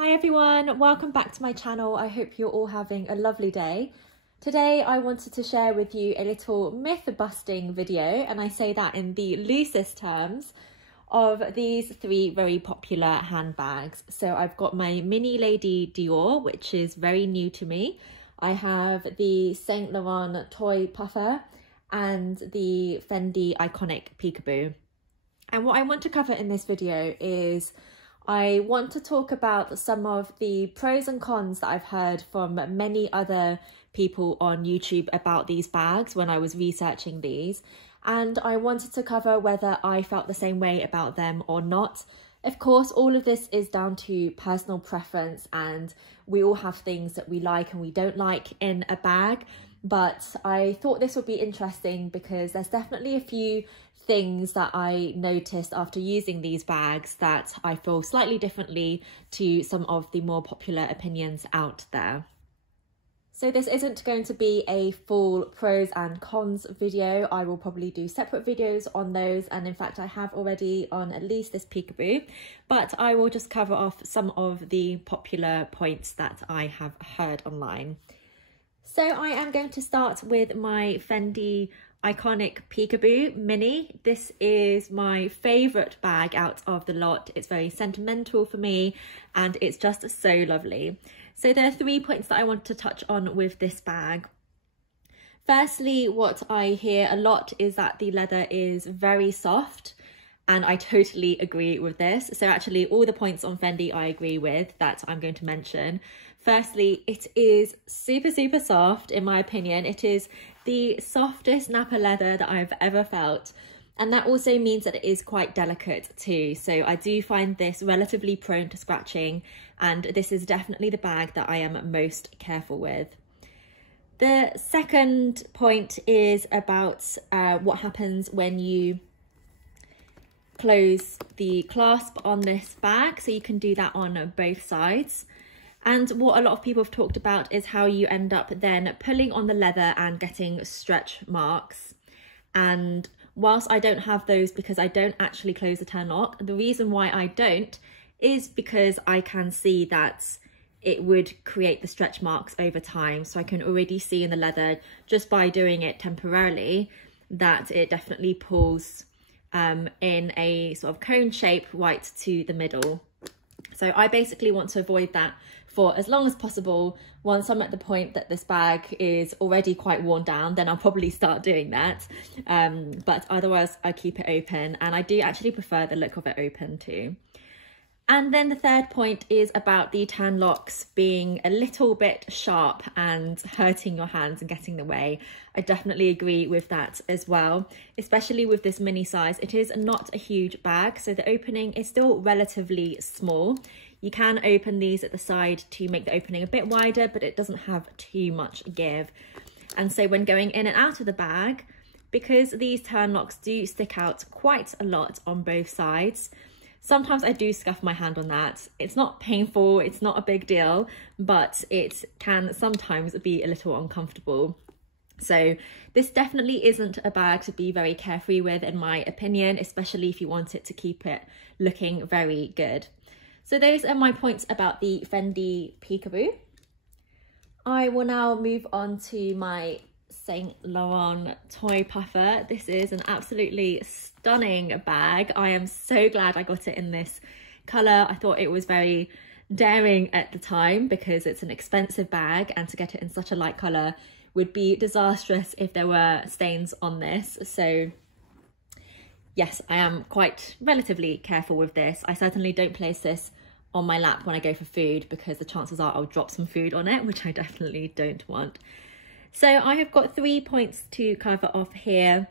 Hi everyone, welcome back to my channel. I hope you're all having a lovely day. Today I wanted to share with you a little myth busting video, and I say that in the loosest terms, of these three very popular handbags. So I've got my Mini Lady Dior, which is very new to me. I have the Saint Laurent Toy Puffer and the Fendi iconic Peekaboo. And what I want to cover in this video is I want to talk about some of the pros and cons that I've heard from many other people on YouTube about these bags when I was researching these. And I wanted to cover whether I felt the same way about them or not. Of course, all of this is down to personal preference, and we all have things that we like and we don't like in a bag. But I thought this would be interesting because there's definitely a few things that I noticed after using these bags that I feel slightly differently to some of the more popular opinions out there. So this isn't going to be a full pros and cons video. I will probably do separate videos on those, and in fact I have already on at least this Peekaboo, but I will just cover off some of the popular points that I have heard online. So I am going to start with my Fendi iconic Peekaboo Mini. This is my favourite bag out of the lot. It's very sentimental for me and it's just so lovely. So there are 3 points that I want to touch on with this bag. Firstly, what I hear a lot is that the leather is very soft, and I totally agree with this. So actually all the points on Fendi I agree with that I'm going to mention. Firstly, it is super soft in my opinion. It is the softest nappa leather that I've ever felt. And that also means that it is quite delicate too. So I do find this relatively prone to scratching, and this is definitely the bag that I am most careful with. The second point is about what happens when you close the clasp on this bag. So you can do that on both sides. And what a lot of people have talked about is how you end up then pulling on the leather and getting stretch marks. And whilst I don't have those because I don't actually close the turn lock, the reason why I don't is because I can see that it would create the stretch marks over time. So I can already see in the leather, just by doing it temporarily, that it definitely pulls in a sort of cone shape right to the middle. So I basically want to avoid that for as long as possible. Once I'm at the point that this bag is already quite worn down, then I'll probably start doing that. But otherwise I keep it open, and I do actually prefer the look of it open too. And then the third point is about the turn locks being a little bit sharp and hurting your hands and getting in the way. I definitely agree with that as well, especially with this mini size. It is not a huge bag, so the opening is still relatively small. You can open these at the side to make the opening a bit wider, but it doesn't have too much give. And so when going in and out of the bag, because these turn locks do stick out quite a lot on both sides, sometimes I do scuff my hand on that. It's not painful, it's not a big deal, but it can sometimes be a little uncomfortable. So this definitely isn't a bag to be very carefree with, in my opinion, especially if you want it to keep it looking very good. So those are my points about the Fendi Peekaboo. I will now move on to my Saint Laurent Toy Puffer. This is an absolutely stunning bag. I am so glad I got it in this colour. I thought it was very daring at the time because it's an expensive bag, and to get it in such a light colour would be disastrous if there were stains on this. So yes, I am quite relatively careful with this. I certainly don't place this on my lap when I go for food because the chances are I'll drop some food on it, which I definitely don't want. So I have got 3 points to cover off here.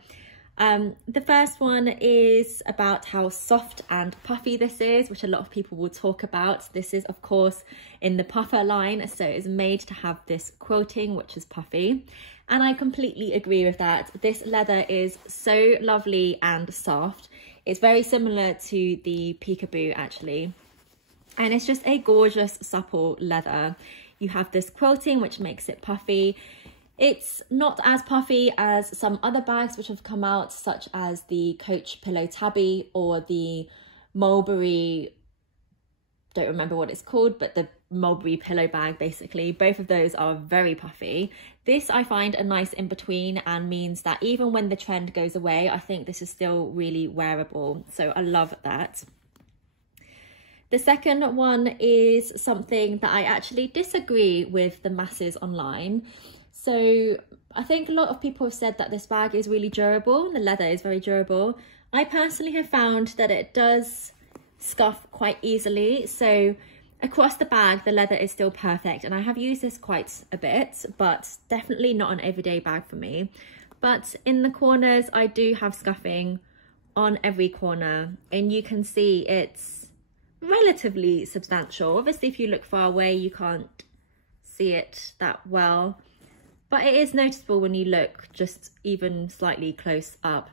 The first one is about how soft and puffy this is, which a lot of people will talk about. This is of course in the puffer line, so it's made to have this quilting, which is puffy. And I completely agree with that. This leather is so lovely and soft. It's very similar to the Peekaboo actually. And it's just a gorgeous supple leather. You have this quilting, which makes it puffy. It's not as puffy as some other bags which have come out, such as the Coach Pillow Tabby or the Mulberry don't remember what it's called, but the mulberry pillow bag basically. Both of those are very puffy. This I find a nice in between and means that even when the trend goes away, I think this is still really wearable. So I love that. The second one is something that I actually disagree with the masses online. So I think a lot of people have said that this bag is really durable, the leather is very durable. I personally have found that it does scuff quite easily. So across the bag, the leather is still perfect. And I have used this quite a bit, but definitely not an everyday bag for me. But in the corners, I do have scuffing on every corner. And you can see it's relatively substantial. Obviously, if you look far away, you can't see it that well. But it is noticeable when you look just even slightly close up.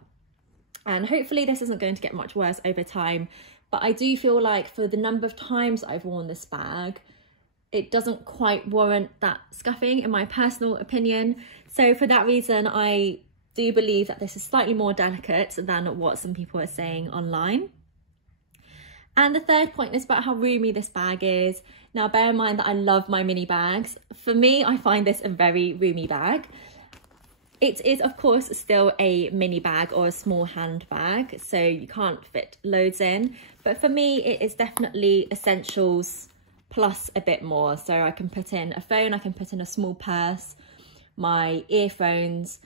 And hopefully this isn't going to get much worse over time. But I do feel like for the number of times I've worn this bag, it doesn't quite warrant that scuffing in my personal opinion. So for that reason, I do believe that this is slightly more delicate than what some people are saying online. And the third point is about how roomy this bag is. Now, bear in mind that I love my mini bags. For me, I find this a very roomy bag. It is, of course, still a mini bag or a small handbag, so you can't fit loads in. But for me, it is definitely essentials plus a bit more. So I can put in a phone, I can put in a small purse, my earphones,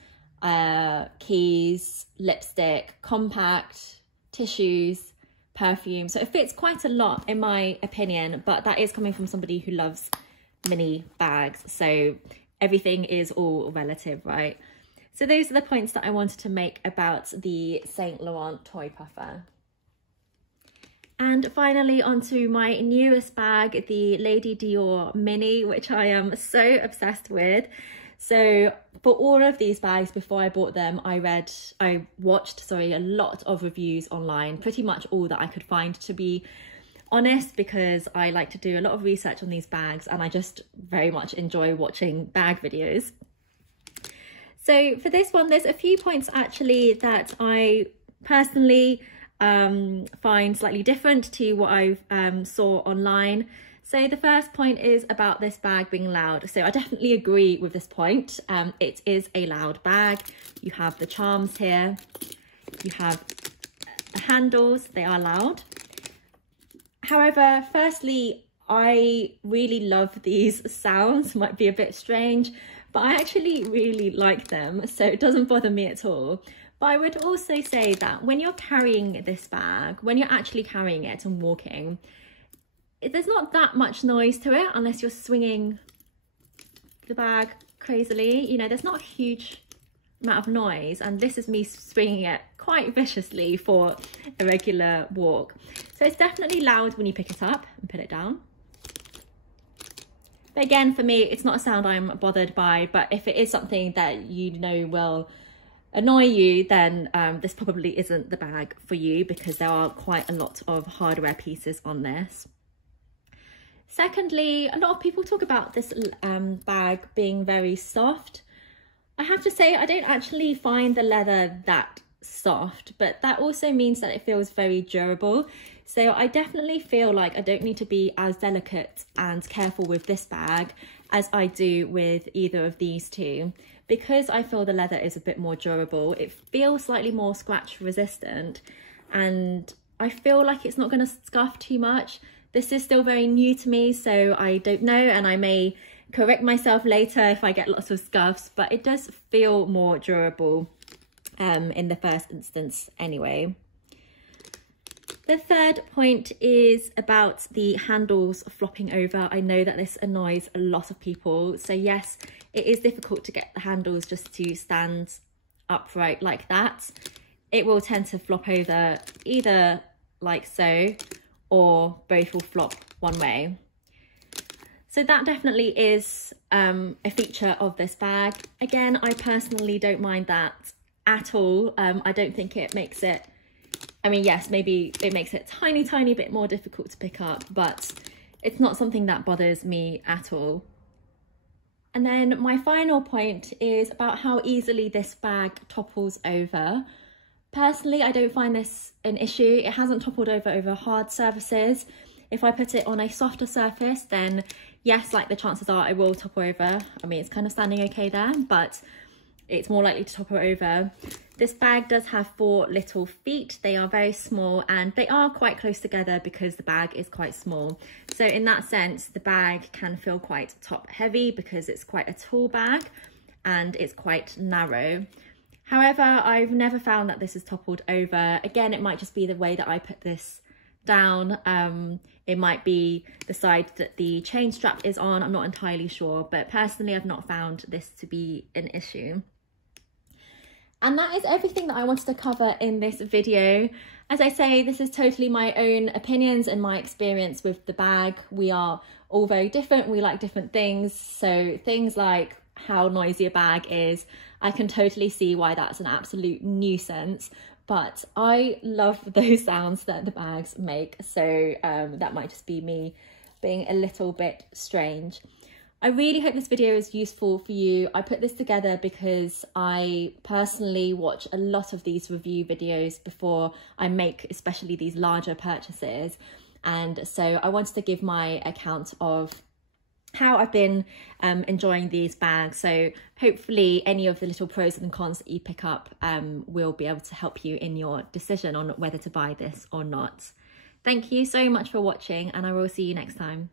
keys, lipstick, compact, tissues, perfume. So it fits quite a lot in my opinion, but that is coming from somebody who loves mini bags. So everything is all relative, right? So those are the points that I wanted to make about the Saint Laurent Toy Puffer. And finally, onto my newest bag, the Lady Dior Mini, which I am so obsessed with. So for all of these bags, before I bought them, I watched a lot of reviews online, pretty much all that I could find, to be honest, because I like to do a lot of research on these bags and I just very much enjoy watching bag videos. So for this one, there's a few points actually that I personally find slightly different to what I saw online. So the first point is about this bag being loud. So I definitely agree with this point. It is a loud bag. You have the charms here. You have the handles, they are loud. However, firstly, I really love these sounds. Might be a bit strange, but I actually really like them, so it doesn't bother me at all. But I would also say that when you're carrying this bag, when you're actually carrying it and walking, there's not that much noise to it unless you're swinging the bag crazily. You know, there's not a huge amount of noise, and this is me swinging it quite viciously for a regular walk. So it's definitely loud when you pick it up and put it down. But again, for me, it's not a sound I'm bothered by, but if it is something that you know will annoy you, then this probably isn't the bag for you, because there are quite a lot of hardware pieces on this. Secondly, a lot of people talk about this bag being very soft. I have to say, I don't actually find the leather that soft, but that also means that it feels very durable. So I definitely feel like I don't need to be as delicate and careful with this bag as I do with either of these two, because I feel the leather is a bit more durable. It feels slightly more scratch resistant, and I feel like it's not going to scuff too much. This is still very new to me, so I don't know, and I may correct myself later if I get lots of scuffs, but it does feel more durable in the first instance anyway. The third point is about the handles flopping over. I know that this annoys a lot of people. So yes, it is difficult to get the handles just to stand upright like that. It will tend to flop over either like so, or both will flop one way. So that definitely is a feature of this bag. Again, I personally don't mind that at all. I don't think it makes it, I mean, yes, maybe it makes it a tiny bit more difficult to pick up, but it's not something that bothers me at all. And then my final point is about how easily this bag topples over. Personally, I don't find this an issue. It hasn't toppled over hard surfaces. If I put it on a softer surface, then yes, like the chances are I will topple over. I mean, it's kind of standing okay there, but it's more likely to topple over. This bag does have 4 little feet. They are very small and they are quite close together because the bag is quite small. So in that sense, the bag can feel quite top heavy because it's quite a tall bag and it's quite narrow. However, I've never found that this is toppled over. Again, it might just be the way that I put this down. It might be the side that the chain strap is on. I'm not entirely sure, but personally, I've not found this to be an issue. And that is everything that I wanted to cover in this video. As I say, this is totally my own opinions and my experience with the bag. We are all very different. We like different things. So things like how noisy a bag is, I can totally see why that's an absolute nuisance. But I love those sounds that the bags make. So that might just be me being a little bit strange. I really hope this video is useful for you. I put this together because I personally watch a lot of these review videos before I make especially these larger purchases. And so I wanted to give my account of how I've been enjoying these bags. So hopefully any of the little pros and cons that you pick up will be able to help you in your decision on whether to buy this or not. Thank you so much for watching, and I will see you next time.